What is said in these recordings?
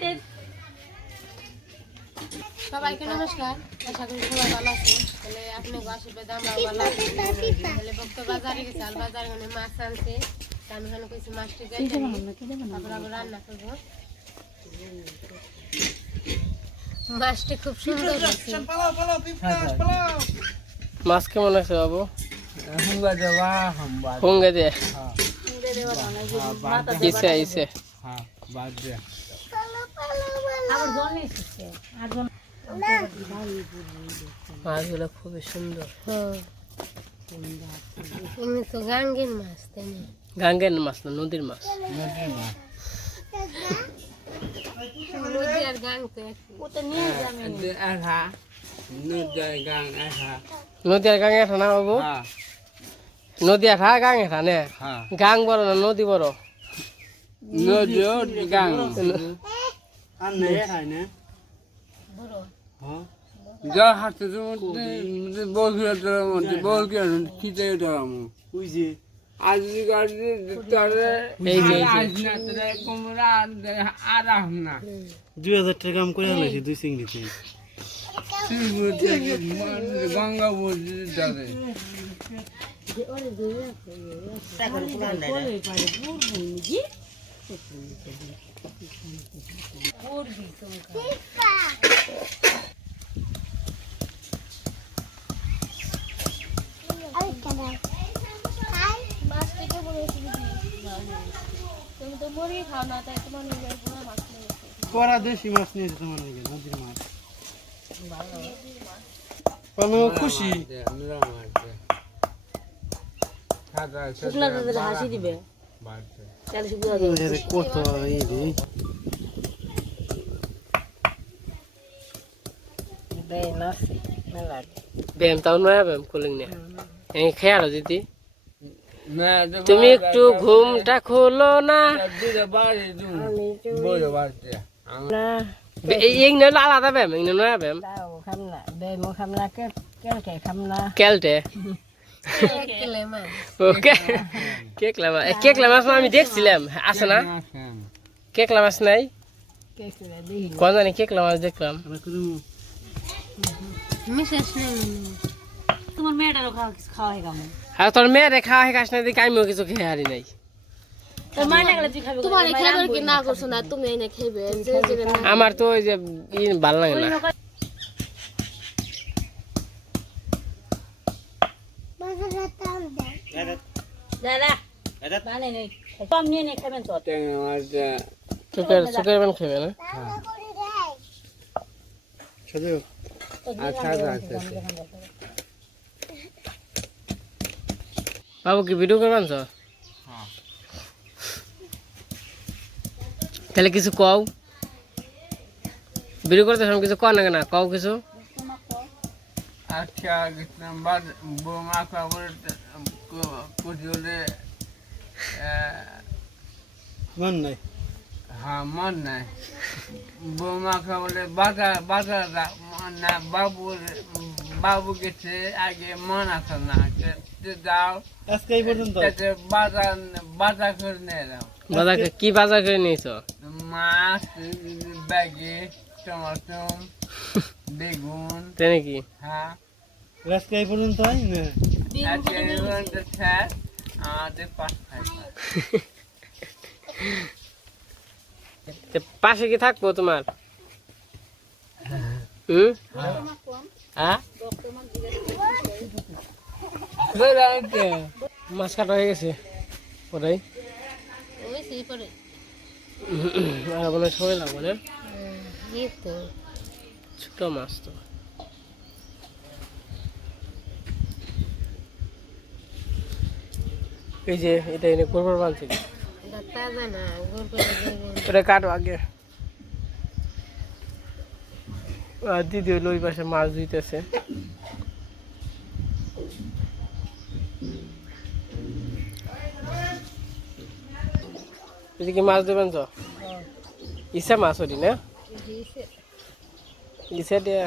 লাইটের সবাইকে নমস্কার। আশা করি সবাই ভালো আছে তাহলে আপনি আশীর্বাদ আমরা ভালো আছি। তাহলে ভক্ত বাজারে গেছে আর বাজারে ওখানে মাছ আনছে। আমি ওখানে কিছু মাছটি যাই তারপর আবার রান্না করব। মাছটি খুব সুন্দর হয়েছে। মাছ কেমন আছে বাবু? হুঙ্গা দেওয়া হুঙ্গে দিয়ে বাদ ইসে ইসে। হ্যাঁ বাদ দে আবার জল নিয়ে এসেছে আর জল মাছগুলো খুবই সুন্দর। হ্যাঁ তো গাঙ্গের মাছ তাই না? গাঙ্গের মাছ না নদীর মাছ। নদীর মাছ। নদী আর গাং তো একই। ও তো নিয়ে যাবে। আহা নদী গাং আহা নদী আর গাঙ্গে না বাবু? হ্যাঁ নদী আর হা গাঙ্গে নে? হ্যাঁ গাং বড় না নদী বড়? নদী গাং। আর নেই খাই না যা হাতে মধ্যে বল কি তোর মধ্যে বল কি খিচে উঠাম বুঝি আজ গাড়ি তারে এই যে, যে। আজ না তোরে কোমরা আর না। দুই হাজার টাকা কাম করে আনাইছি দুই চিংড়িতে তুই বুঝে গঙ্গা বুঝি যাবে করা দেশি মাছ। নিয়েছে তোমার নাকি নদীর মাছ আমি খুশি হাসি দিবে। তাহলে শুকনা দিবে এর কত এই রে ব্যায়াম তাও নয়া ব্যায়াম করলেন না এই খেয়াল দিদি তুমি একটু ঘুমটা খোলো না এই এই নয় আলাদা ব্যায়াম এই নয়া ব্যায়াম কেলটে কেলে মাছ ওকে কেকলা মাছ কেকলা মাছ আমি দেখছিলাম আছে না কেকলা মাছ নাই কোন জানি কেকলা মাছ দেখলাম তোমার মেয়েটারও খাওয়া কিছু খাওয়া হয় আর তোর মেয়েরে খাওয়া খাস না দেখি আমিও কিছু খেয়ে হারি নাই তোর মা না গেলে তুই খাবি তোমার খেবার কি না করছ না তুমি এনে খেবে যে যে না আমার তো ওই যে ই ভালো লাগে না দাদা মানে নেই কম নিয়ে নে খাবেন তো চোখের চোখের বেন খেবে না সাথে বাবু কি ভিডিও করবেন তো? তাহলে কিছু কও? ভিডিও করতে সময় কিছু কও না কেন? কও কিছু? আচ্ছা নাম্বার বোমা খবর কুচলে মন নাই। হ্যাঁ মন নাই। বোমা খবরে বাজার বাজার না বাবু বাবু গেছে আগে মন আছে না। যাও আজকে এই পর্যন্ত। বাজার বাজার করে নিয়ে যাও। বাজার কি বাজার করে নিয়েছো? মাছ ব্যাগে টমাটো বেগুন। তাই নাকি? হ্যাঁ। আজকে এই পর্যন্ত হয় না? আজকে এগুলোতে স্যার পাশে কি থাকব তোমার? হুম? হ্যাঁ? মাছ কাটা হয়ে গেছে ওটাই পরে। আর হয় সময় লাগবে না? ছোট মাছ তো। এই যে এটা এনে করবার বানছি এটা কাটো আগে। দিদি ওই পাশে মাছ ধুইতেছে। এদিকে মাছ দেবেন তো? ইসা মাছ ওটি না? ইসা। দিয়ে।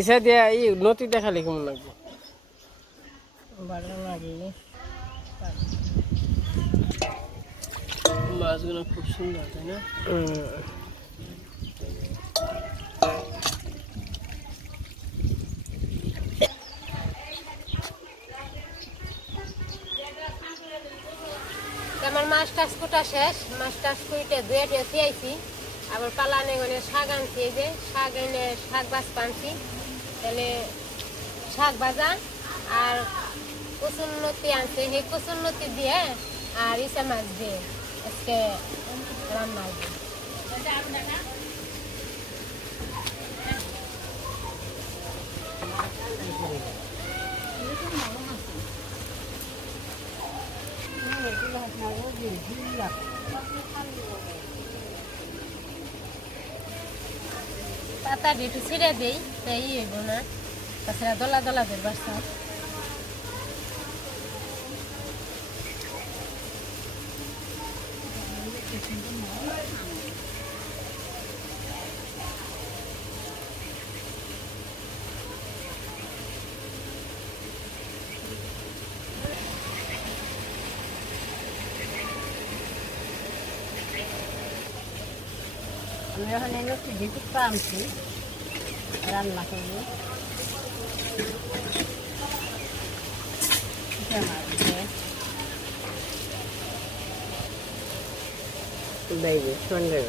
ইসা দিয়া ই নদী দেখালে কেমন লাগবে? মাছগুলো খুব সুন্দর তাই না? আমার মাছ টাছ কুটা শেষ। মাছ টাছ কুইটে দুয়ে টুয়ে থিয়েছি আবার পালানে গনে শাক আনছি এই যে শাক এনে শাক বাজ পানছি তাহলে শাক ভাজা আর কুসুন্নতি আনছে। সেই কুসুন্নতি দিয়ে আর ইসা মাছ দিয়ে আজকে রান্না দিয়ে একটু ছিঁড়ে দিই তাই হইব না। তাছাড়া দলা দলা বের বাসা। আমি এখন এনে দিতে পামছি রান্না করব। দেখবে সন্ধ্যে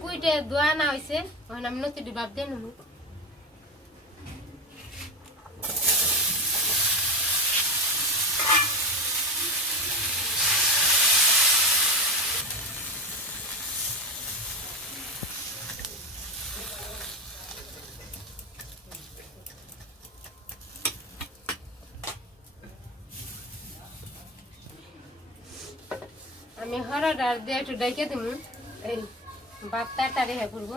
কুইটে দোয়া না হয়েছে ওখানে আমি নতি ডিবাব দিয়ে নেব আমি হরড আর দিয়ে একটু ডাইকে দিব এই। বাপ্তাটা হ্যাঁ করব।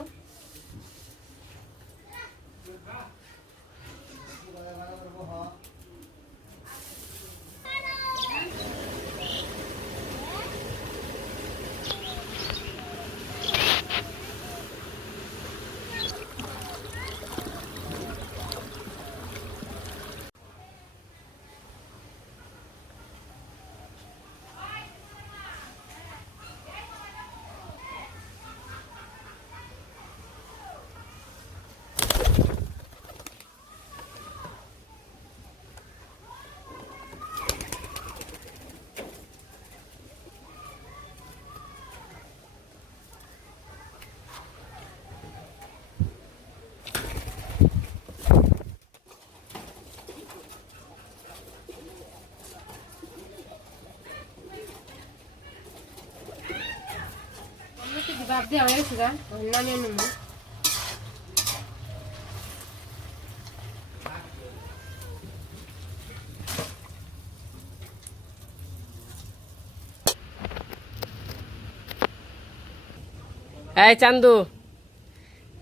এই চান্দু।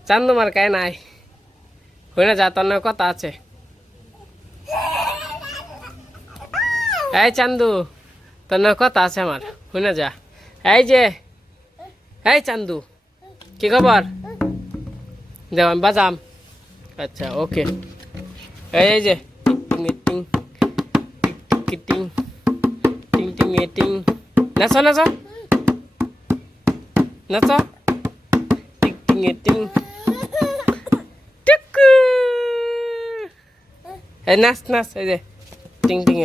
চান্দু মার কায় নাই। হই না যা, তোর কথা আছে। এই চান্দু, তোর কথা আছে আমার। হই না যা। এই যে এই চান্দু, কি খবর? দেব আমি বাজাম। আচ্ছা ওকে। এই যে টিং টিং টিং টিং টিং টিং টিং নাচো। নাচো। টিং টিং টিং টুকু। এই, নাচ নাচ, এই যে টিং টিং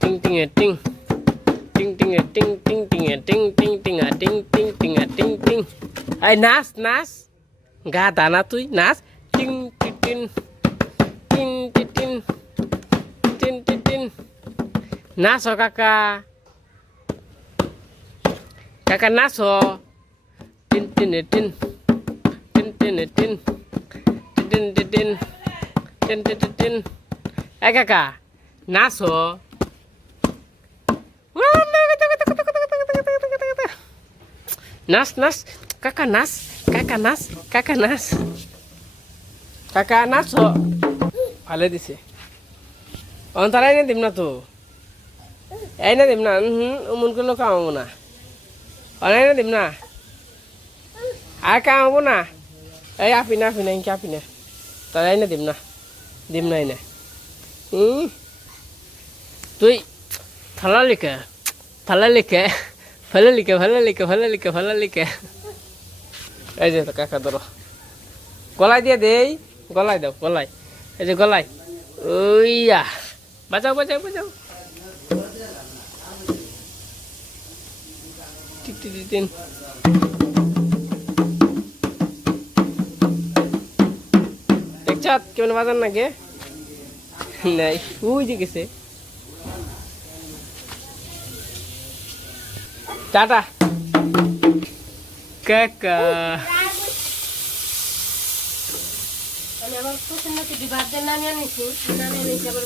টিং টিং টিং টিং এ টিং টিং টিং এ টিং টিং টিং আ টিং টিং টিং আ টিং টিং এই নাচ নাচ গা দানা তুই নাচ টিং টিটিন টিন টিটিন টিন টিটিন নাচ কাকা কাকা নাচ টিন টিন এ টিন টিন টিন এ টিন টিটিন টিটিন টিন টিটিন এ কাকা নাচ নাচ নাচ কাকা নাচ কাকা নাচ কাকা নাচ কাকা নাচ ভালে দিছে অন্তরাই না দিম না তো এই না দিম না হুম অমন করলেও কামাবো না অনাই দিম না আর কামাবো না এই আপি না আপি না ইনকে আপি না তারাই না দিম না দিম না হুম তুই ভালো লিখে ভালো লিখে ভালো লিখে ভালো লিখে ভালো লিখে ভালো লিখে। এই যে কাকা ধরো। গলায় দিয়ে দেই, গলায় দাও, গলায়। এই যে গলায়। ওইয়া বাজাও বাজাও বাজাও। টিন। দেখছ? কেমন বাজার না গে নাই। ওই যে গেছে। টাটা। কাকা। আমি আবার কুসুমতি ডিবার দিয়ে নামিয়ে আনিছি। নামিয়ে আনিছি আবার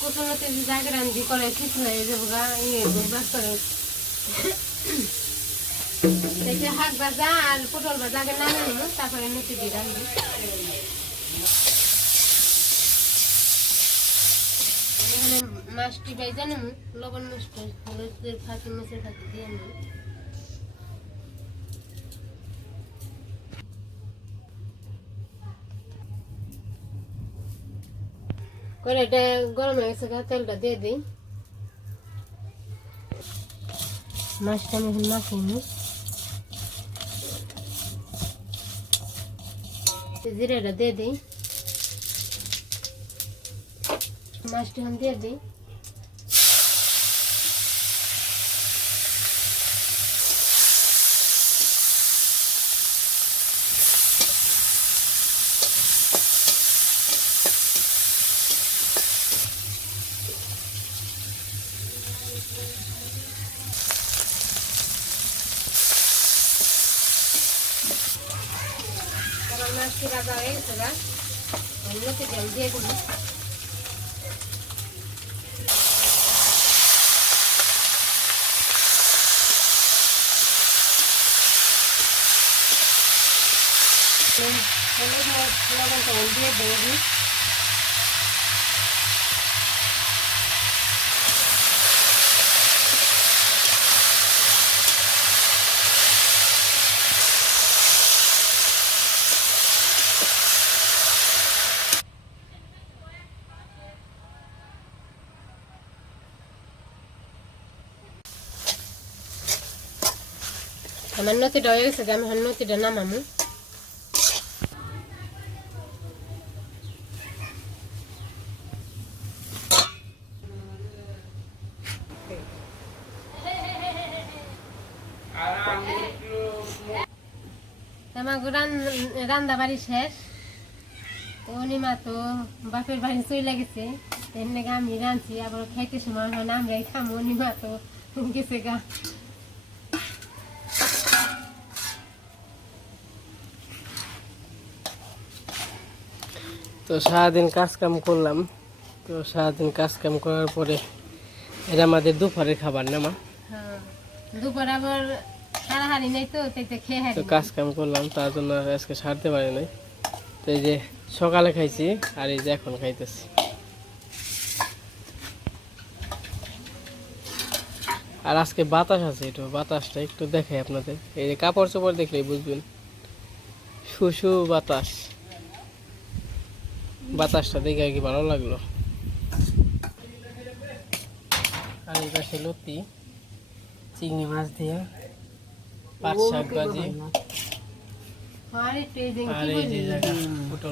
কুসুমতি জায়গা রান্ধি করে কিছু হয়ে যাব গা ইয়ে বাস করে। দেখে শাক ভাজা আর পটল ভাজা আগে নামিয়ে নিব তারপরে নতি দিয়ে রান্ধি এখানে মাছটি ভাজা নেব লবণ মিষ্টি হলুদের ফাঁকি, মাছের ফাঁকি দিয়ে নেব কড়াইটা গরম হয়ে গেছে তেলটা দিয়ে দিই। মাছটা আমি এখন মাখিয়ে নিই। জিরাটা দিয়ে দিই। মাছটা দিয়ে দিই। પછી લગાવે થોડા હમણાં તો જલ્દી જ હમણાં તો જલ્દી જ লবণটা দিয়ে দিয়ে দিই আমার নতিটা হয়ে গেছে আমি এখন নতিটা নামামু রান্না বাড়ি শেষ অনিমা তো বাপের বাড়ি চলে গেছে তেমনি আমি রাঁধছি আবার খাইতে সময় হয় না আমরাই খামো অনিমা তো গেছে গা তো সারাদিন কাজ কাম করলাম। তো সারাদিন কাজ কাম করার পরে এটা আমাদের দুপুরের খাবার না মা? হ্যাঁ দুপুর আবার সারা নাই তো তাইতে খেয়ে তো কাজ করলাম তার জন্য আজকে সারতে পারি নাই। তো এই যে সকালে খাইছি আর এই যে এখন খাইতেছি। আর আজকে বাতাস আছে একটু বাতাসটা একটু দেখাই আপনাদের। এই যে কাপড় চোপড় দেখলেই বুঝবেন শুশু বাতাস। বাতাসটা দেখে কি ভালো লাগল। আর এই পাশে লতি চিংড়ি মাছ দিয়ে পাট শাক ভাজি। আর এই যে? জায়গা পটল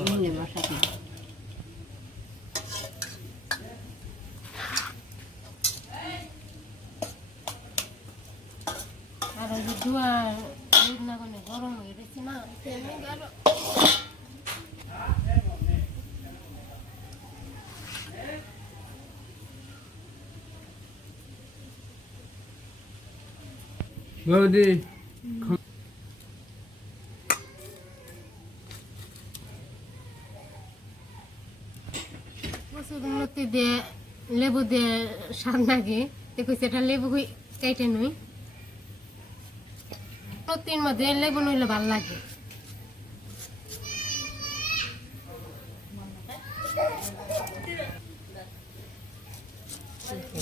আর ওই গরম হয়ে গেছে না বৌদি দিয়ে লেবু দিয়ে স্বাদ লাগে তো কইছে এটা লেবু কই- কাইটে নই। প্রতির মধ্যে লেবু নইলে ভালো লাগে।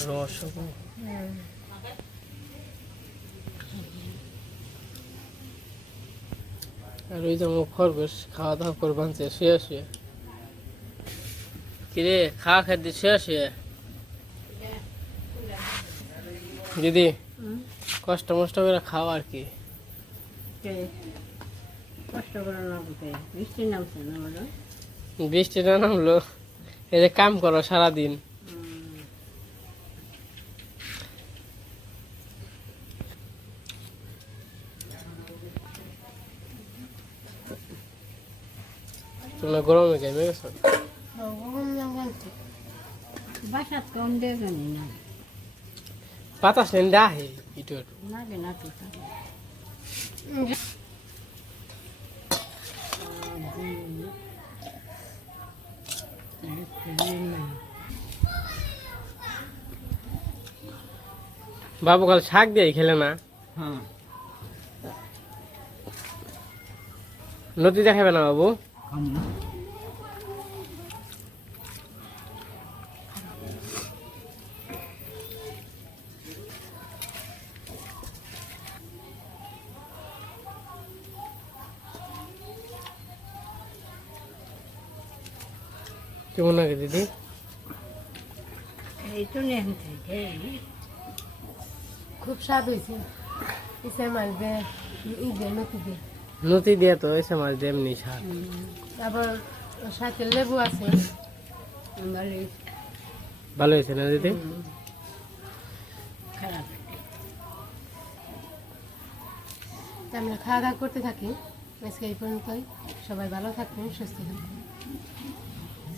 রস আর ওই যে আমার খরগোশ খাওয়া দাওয়া করে বাঁধছে শুয়ে শুয়ে। কিরে খাওয়া খাদ্য শুয়ে শুয়ে। দিদি কষ্ট মষ্ট করে খাও আর কি। বৃষ্টি না নামলো। এই যে কাম করো সারাদিন। তোমরা গরমে ঘেমে গেছো বাসাত কম দেবে না বাতাস নেন আহে একটু একটু লাগে না বাবু কাল শাক দিয়ে খেলে না নদী দেখাবে না বাবু কেমন লাগে দিদি? এই তো নেন থেকে। খুব স্বাদ হয়েছে। ইসে দে ই দে নতি দিয়ে তো এসে মাছ দিয়ে এমনি শাক তারপর সাথে লেবু আছে। ভালোই ভালো হয়েছে না দিদি? খারাপ। আমরা খাওয়া দাওয়া করতে থাকি। আজকে এই পর্যন্তই। সবাই ভালো থাকবেন সুস্থ থাকবেন।